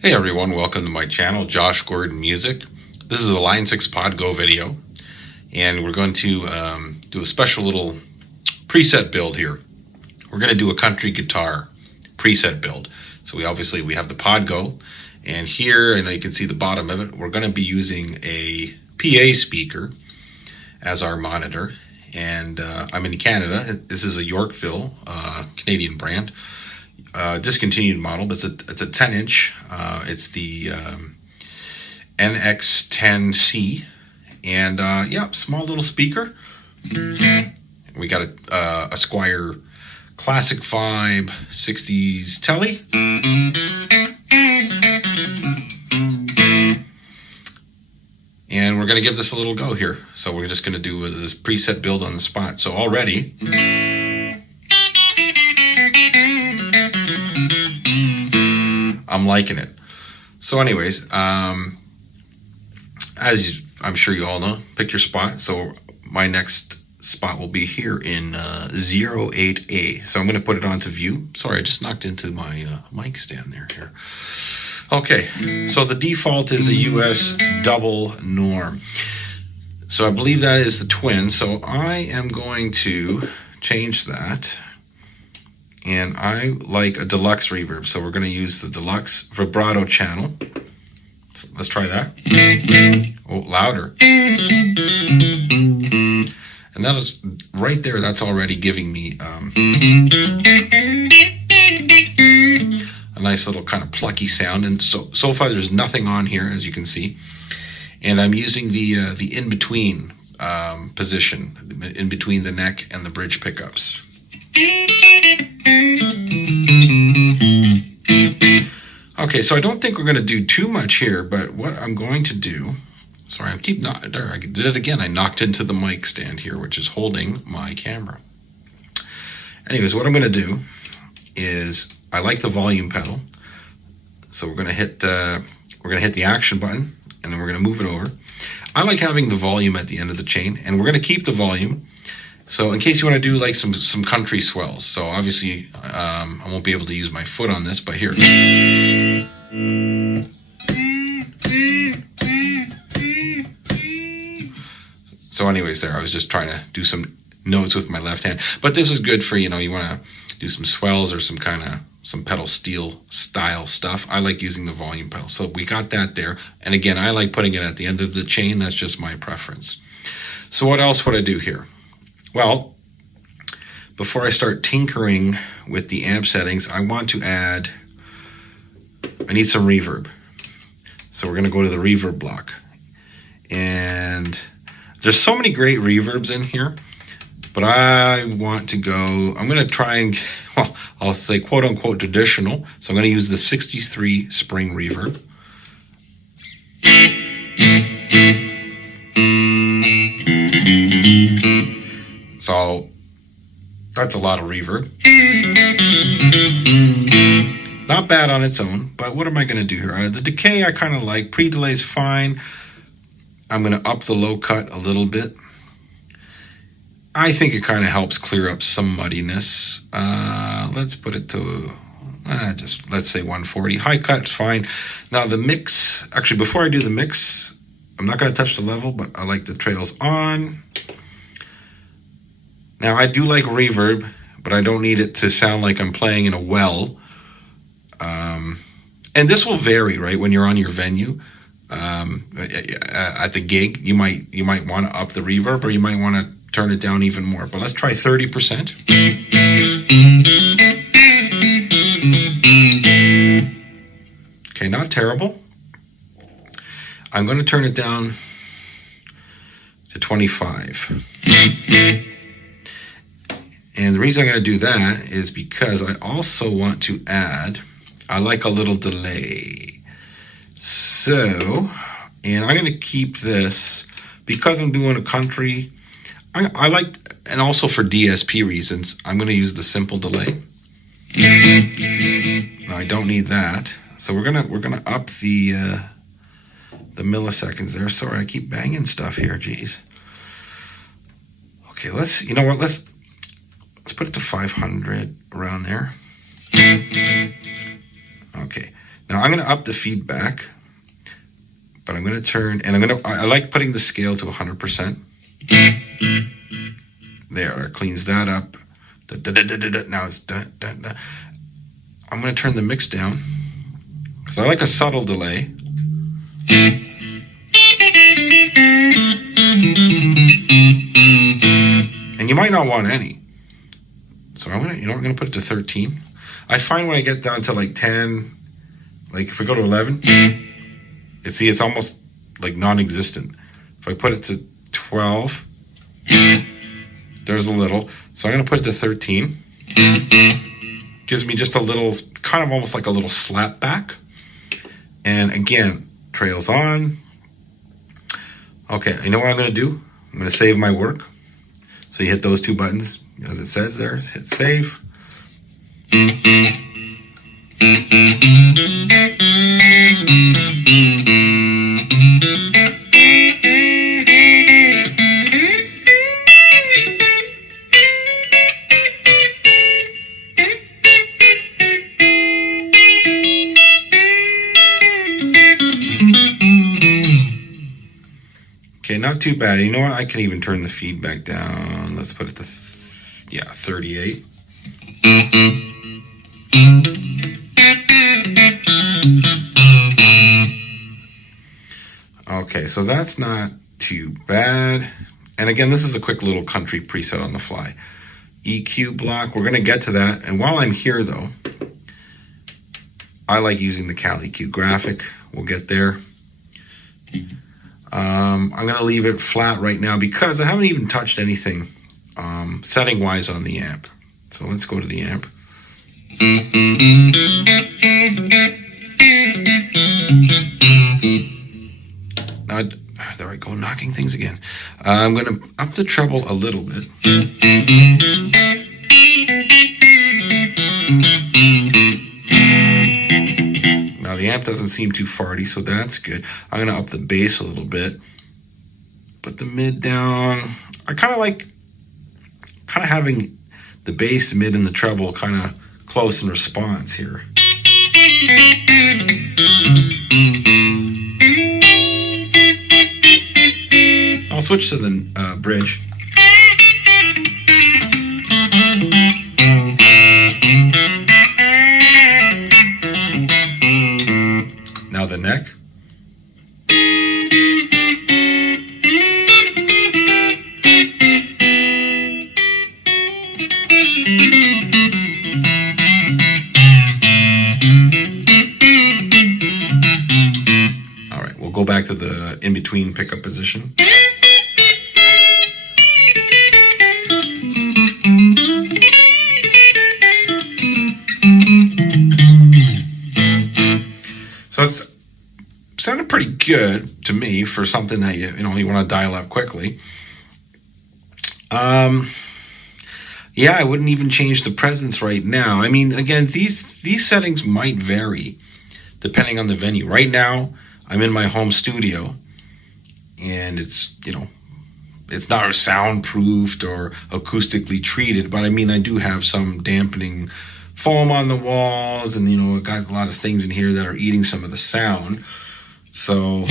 Hey everyone, welcome to my channel, Josh Gordon Music. This is a Line 6 Pod Go video, and we're going to do a special little preset build here. We're going to do a country guitar preset build. So we have the Pod Go, and here, and you can see the bottom of it, we're going to be using a PA speaker as our monitor. And I'm in Canada. This is a Yorkville, Canadian brand. Discontinued model, but it's a 10-inch. It's the NX10C, and yeah, small little speaker. We got a Squire Classic Vibe 60s Telly. And we're going to give this a little go here. So we're just going to do this preset build on the spot. So already, I'm liking it. So anyways, as I'm sure you all know, pick your spot. So my next spot will be here in 08A. So I'm going to put it onto view. Sorry, I just knocked into my mic stand there. Here. Okay, so the default is a US double norm. So I believe that is the twin. So I am going to change that. And I like a deluxe reverb, so we're going to use the deluxe vibrato channel. So let's try that. Oh, louder. And that is right there. That's already giving me a nice little kind of plucky sound. And so far, there's nothing on here, as you can see. And I'm using the in between position, in between the neck and the bridge pickups. Okay, so I don't think we're going to do too much here, but what I'm going to do, sorry, I did it again. I knocked into the mic stand here, which is holding my camera. Anyways, what I'm going to do is, I like the volume pedal, so we're going to hit the action button, and then we're going to move it over. I like having the volume at the end of the chain, and we're going to keep the volume. So in case you want to do like some country swells. So obviously I won't be able to use my foot on this, but here. So anyways, there, I was just trying to do some notes with my left hand. But this is good for, you want to do some swells or some pedal steel style stuff. I like using the volume pedal. So we got that there. And again, I like putting it at the end of the chain. That's just my preference. So what else would I do here? Well, before I start tinkering with the amp settings, I need some reverb. So we're going to go to the reverb block. And there's so many great reverbs in here, but I'm going to try and, I'll say quote unquote traditional. So I'm going to use the 63 spring reverb. So that's a lot of reverb. Not bad on its own, but what am I going to do here? The decay I kind of like. Pre-delay is fine. I'm going to up the low cut a little bit. I think it kind of helps clear up some muddiness. Let's put it to, let's say 140. High cut's fine. Now the mix, actually before I do the mix, I'm not going to touch the level, but I like the trails on. Now, I do like reverb, but I don't need it to sound like I'm playing in a well. And this will vary, right? When you're on your venue, at the gig, you might want to up the reverb, or you might want to turn it down even more. But let's try 30%. Okay, not terrible. I'm going to turn it down to 25. And the reason I'm going to do that is because I also want to add, I like a little delay. So, and I'm going to keep this, because I'm doing a country, I like, and also for DSP reasons, I'm going to use the simple delay. No, I don't need that. So we're gonna up the milliseconds there. Sorry, I keep banging stuff here, geez. Okay, let's put it to 500 around there. Okay, Now I'm going to up the feedback, but I'm going to turn, and I like putting the scale to 100%. There, it cleans that up. Now it's I'm going to turn the mix down because I like a subtle delay. And you might not want any. So I'm going to put it to 13. I find when I get down to like 10, like if I go to 11, it's almost like non-existent. If I put it to 12, there's a little. So I'm going to put it to 13. Gives me just a little, kind of almost like a little slap back. And again, trails on. Okay, you know what I'm going to do? I'm going to save my work. So you hit those two buttons, as it says there. Hit save. Okay, not too bad. You know what? I can even turn the feedback down. Let's put it to, 38. Okay, so that's not too bad. And again, this is a quick little country preset on the fly. EQ block, we're going to get to that. And while I'm here, though, I like using the Cal EQ graphic. We'll get there. I'm going to leave it flat right now because I haven't even touched anything setting-wise on the amp. So let's go to the amp. There I go, knocking things again. I'm going to up the treble a little bit. Now the amp doesn't seem too farty, so that's good. I'm going to up the bass a little bit. Put the mid down. I kind of like having the bass, mid, and the treble kind of close in response here. I'll switch to the bridge. Now the neck. All right, we'll go back to the in-between pickup position. So it's sounded pretty good to me for something that you want to dial up quickly. Yeah, I wouldn't even change the presence right now. I mean, again, these settings might vary depending on the venue. Right now, I'm in my home studio, and it's it's not soundproofed or acoustically treated, but I mean, I do have some dampening foam on the walls, and it got a lot of things in here that are eating some of the sound. So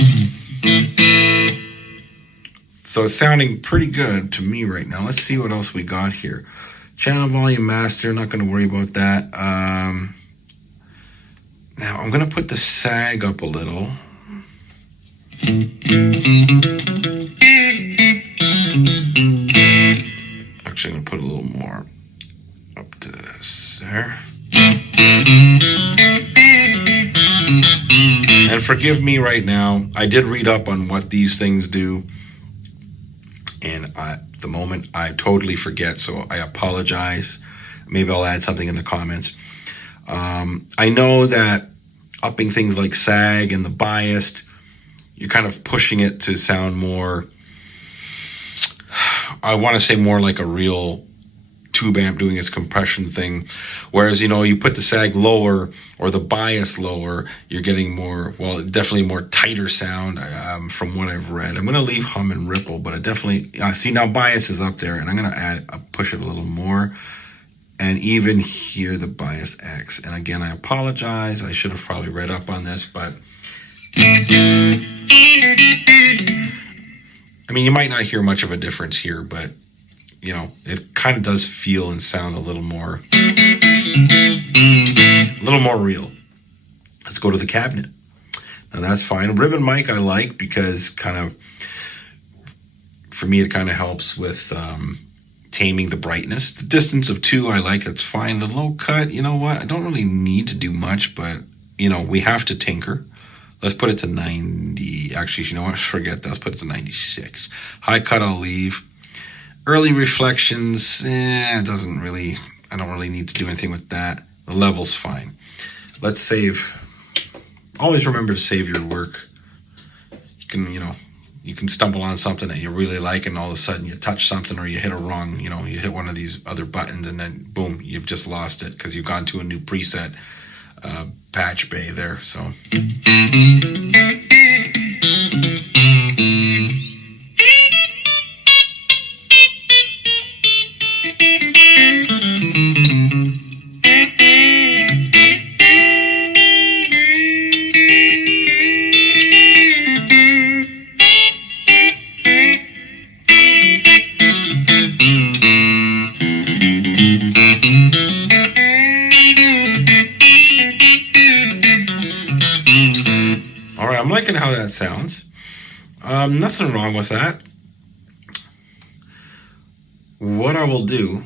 it's sounding pretty good to me right now. Let's see what else we got here. Channel volume master, not going to worry about that. Now I'm going to put the sag up a little. Actually, I'm going to put a little more up to this there. And forgive me right now, I did read up on what these things do, and at the moment I totally forget, so I apologize. Maybe I'll add something in the comments. I know that upping things like sag and the biased, you're kind of pushing it to sound more, I want to say more like a real tube amp doing its compression thing. Whereas, you put the sag lower or the bias lower, you're getting more, definitely more tighter sound from what I've read. I'm going to leave hum and ripple, but I definitely, see now bias is up there, and I'm going to push it a little more. and even hear the bias X. And again, I apologize. I should have probably read up on this, but I mean, you might not hear much of a difference here, but you know, it kind of does feel and sound a little more real. Let's go to the cabinet. Now that's fine. Ribbon mic I like because for me, it kind of helps with taming the brightness. The distance of 2 I like, that's fine. The low cut, you know what? I don't really need to do much, but you know, we have to tinker. Let's put it to 90. Actually, you know what? Forget that. Let's put it to 96. High cut I'll leave. Early reflections, I don't really need to do anything with that. The level's fine. Let's save. Always remember to save your work. You can stumble on something that you really like, and all of a sudden you touch something or you hit you hit one of these other buttons, and then boom, you've just lost it because you've gone to a new preset patch bay there. So. I'm liking how that sounds. Nothing wrong with that. What I will do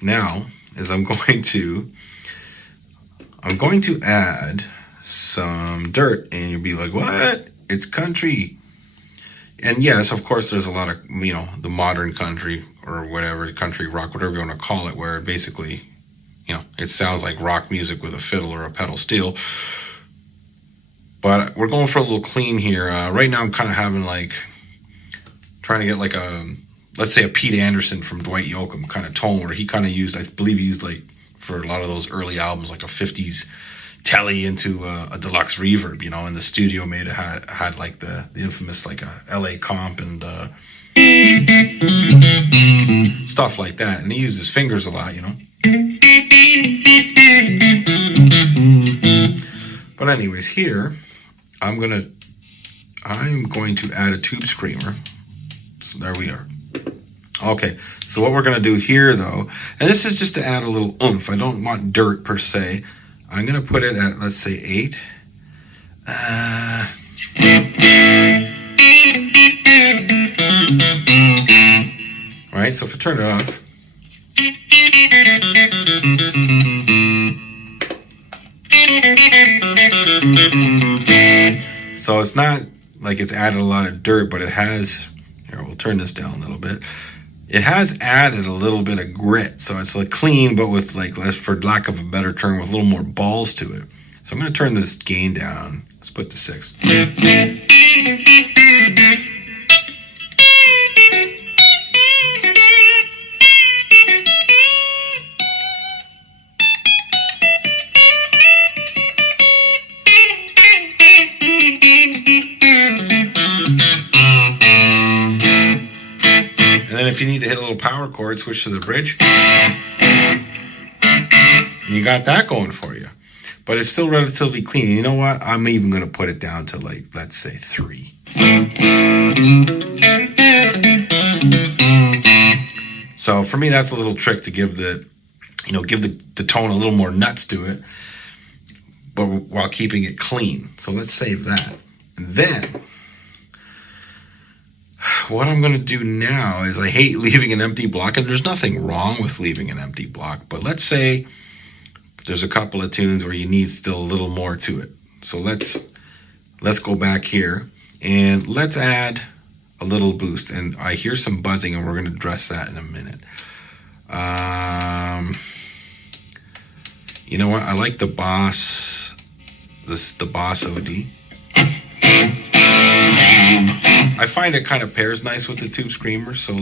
now is I'm going to add some dirt, and you'll be like, what? It's country. And yes, of course, there's a lot of, the modern country or whatever, country rock, whatever you want to call it, where basically, it sounds like rock music with a fiddle or a pedal steel. But we're going for a little clean here. Right now I'm kind of having trying to get let's say a Pete Anderson from Dwight Yoakam kind of tone, where he kind of used, I believe he used for a lot of those early albums, like a 50s telly into a deluxe reverb, in the studio had the infamous a LA comp and stuff like that. And he used his fingers a lot, But anyways, here I'm going to add a tube screamer. So there we are. Okay, so what we're going to do here, though, and this is just to add a little oomph. I don't want dirt per se. I'm going to put it at, let's say, 8. All right, so if I turn it off. So it's not like it's added a lot of dirt, but it has, here, we'll turn this down a little bit. It has added a little bit of grit. So it's clean, but with less, for lack of a better term, with a little more balls to it. So I'm going to turn this gain down. Let's put it to 6. If you need to hit a little power chord, switch to the bridge. And you got that going for you. But it's still relatively clean. You know what? I'm even going to put it down to let's say 3. So for me, that's a little trick to give the tone a little more nuts to it, but while keeping it clean. So let's save that. And then what I'm going to do now is, I hate leaving an empty block, and there's nothing wrong with leaving an empty block, but let's say there's a couple of tunes where you need still a little more to it. So let's go back here and let's add a little boost. And I hear some buzzing, and we're going to address that in a minute. You know what? I like the Boss, the Boss OD. I find it kind of pairs nice with the tube screamer, so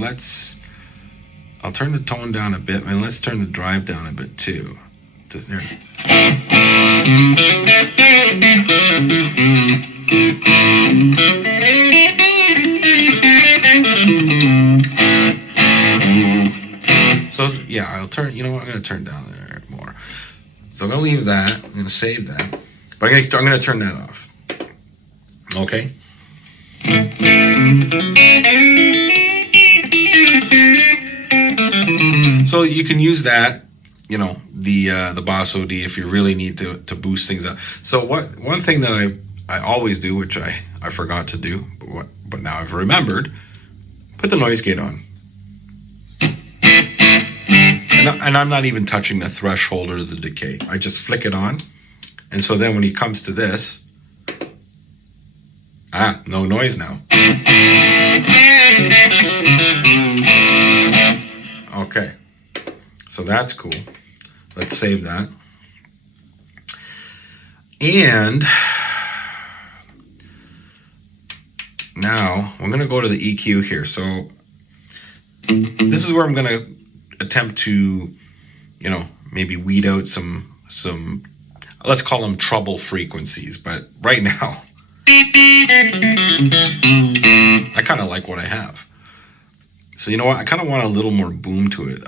I'll turn the tone down a bit, and let's turn the drive down a bit too. There. So yeah, I'll turn, you know what, I'm going to turn down there more. So I'm going to leave that. I'm going to save that. But I'm going to turn that off. Okay. So you can use that, you know, the Boss OD if you really need to boost things up. So one thing that I always do, which I forgot to do, but now I've remembered, put the noise gate on. And I'm not even touching the threshold or the decay. I just flick it on. And so then when he comes to this, no noise now. Okay, so that's cool. Let's save that. And now we're going to go to the EQ here. So this is where I'm going to attempt to, you know, maybe weed out some let's call them trouble frequencies. But right now, I kind of like what I have. So you know what? I kind of want a little more boom to it.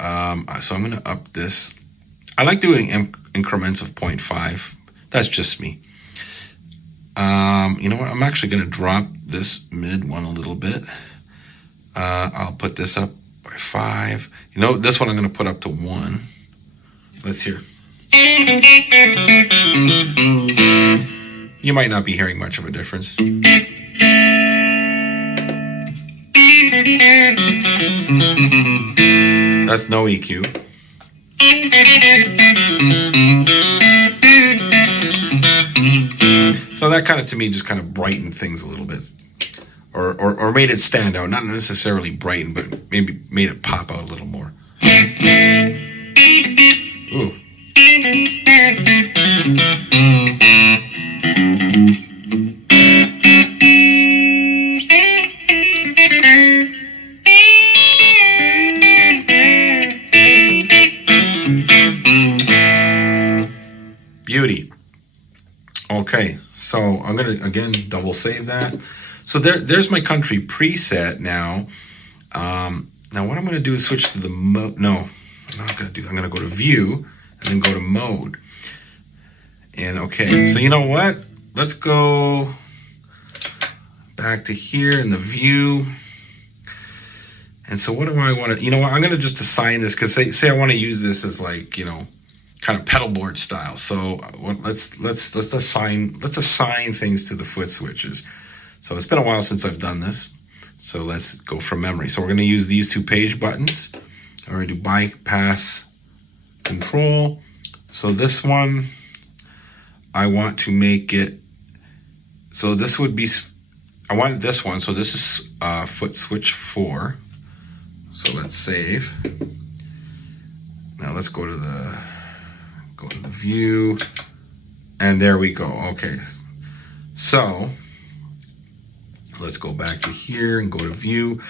So I'm going to up this. I like doing increments of 0.5. That's just me. You know what? I'm actually going to drop this mid one a little bit. I'll put this up by 5. You know, this one I'm going to put up to 1. Let's hear. You might not be hearing much of a difference. That's no EQ. So that kind of, to me, just kind of brightened things a little bit. Or made it stand out. Not necessarily brighten, but maybe made it pop out a little more. Ooh. Beauty. Okay, so I'm going to, again, double save that. So there's my country preset now. Now what I'm going to do is switch to the mode. No, I'm not going to do. I'm going to go to view and then go to mode. And okay, so you know what? Let's go back to here in the view. And so what do I want to? You know what? I'm going to just assign this because say I want to use this as like, you know, kind of pedal board style. So let's assign things to the foot switches. So it's been a while since I've done this. So let's go from memory. So we're going to use these 2 page buttons. We're going to do bypass control. So this one, I want to make it, so this would be, I wanted this one. So this is Footswitch 4. So let's save. Now let's go to the view, and there we go. Okay, so let's go back to here and go to view.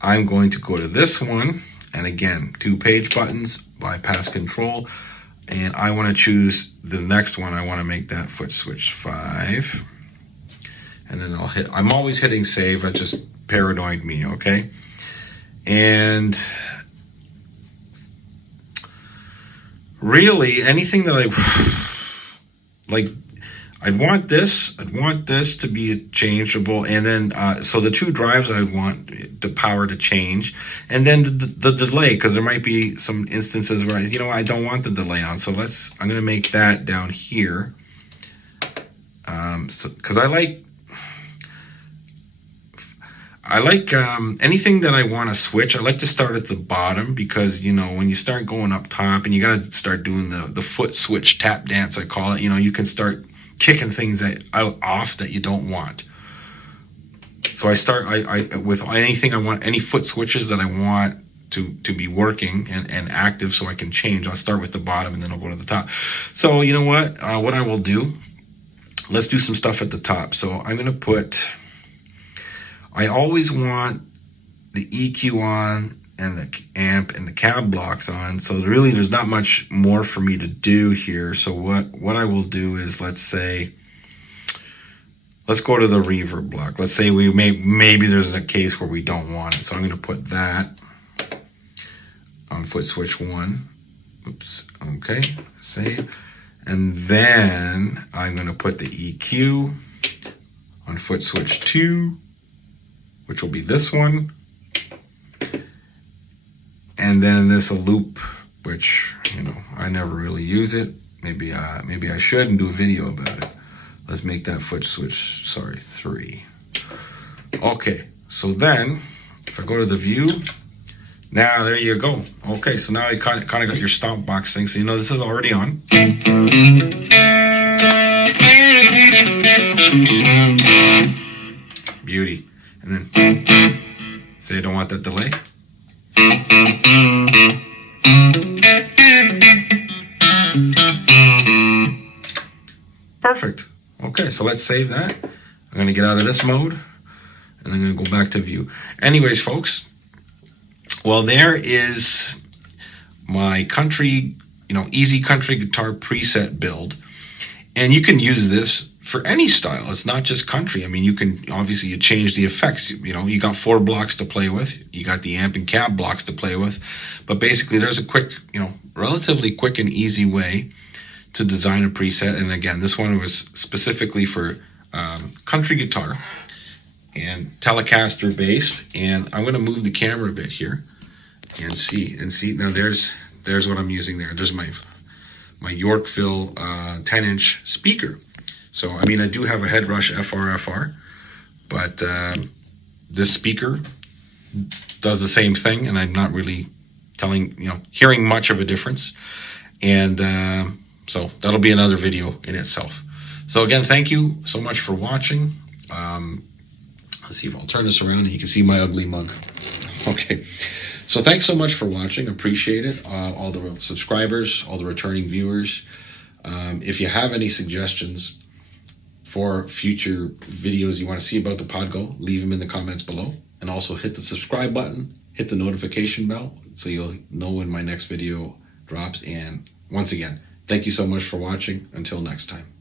I'm going to go to this one, and again, 2 page buttons, bypass control, and I want to choose the next one. I want to make that Footswitch 5, and then I'll hit. I'm always hitting save. That just paranoid me. Okay, and really, anything that I like, I'd want this to be changeable, and then so the 2 drives I want the power to change, and then the delay, because there might be some instances where I don't want the delay on. So I'm going to make that down here. So because I like anything that I want to switch, I like to start at the bottom, because, when you start going up top and you got to start doing the foot switch tap dance, I call it, you can start kicking things off that you don't want. So I start with anything I want, any foot switches that I want to be working and active so I can change. I'll start with the bottom and then I'll go to the top. So you know what I will do, let's do some stuff at the top. So I'm going to put, I always want the EQ on and the amp and the cab blocks on. So really there's not much more for me to do here. So what I will do is, let's go to the reverb block. Let's say maybe there's a case where we don't want it. So I'm going to put that on foot switch 1. Oops. Okay. Save. And then I'm going to put the EQ on Footswitch 2, which will be this one. And then this loop, which, you know, I never really use it. Maybe I should and do a video about it. Let's make that Footswitch, 3. Okay, so then if I go to the view, now there you go. Okay, so now you kind of got your stomp box thing. So you know this is already on. Beauty. And then say I don't want that delay. Perfect. Okay, so let's save that. I'm going to get out of this mode, and I'm going to go back to view. Anyways, folks, well, there is my country, easy country guitar preset build. And you can use this for any style. It's not just country. I mean, you change the effects. You got 4 blocks to play with. You got the amp and cab blocks to play with. But basically, there's a quick, relatively quick and easy way to design a preset. And again, this one was specifically for country guitar and Telecaster based. And I'm going to move the camera a bit here and see. Now there's what I'm using there. There's my Yorkville 10-inch speaker. So, I mean, I do have a Headrush FR, but this speaker does the same thing, and I'm not really hearing much of a difference. And so that'll be another video in itself. So again, thank you so much for watching. Let's see if I'll turn this around and you can see my ugly mug. Okay. So thanks so much for watching. Appreciate it. All the subscribers, all the returning viewers. If you have any suggestions for future videos you want to see about the Pod Go, leave them in the comments below. And also hit the subscribe button, hit the notification bell so you'll know when my next video drops. And once again, thank you so much for watching. Until next time.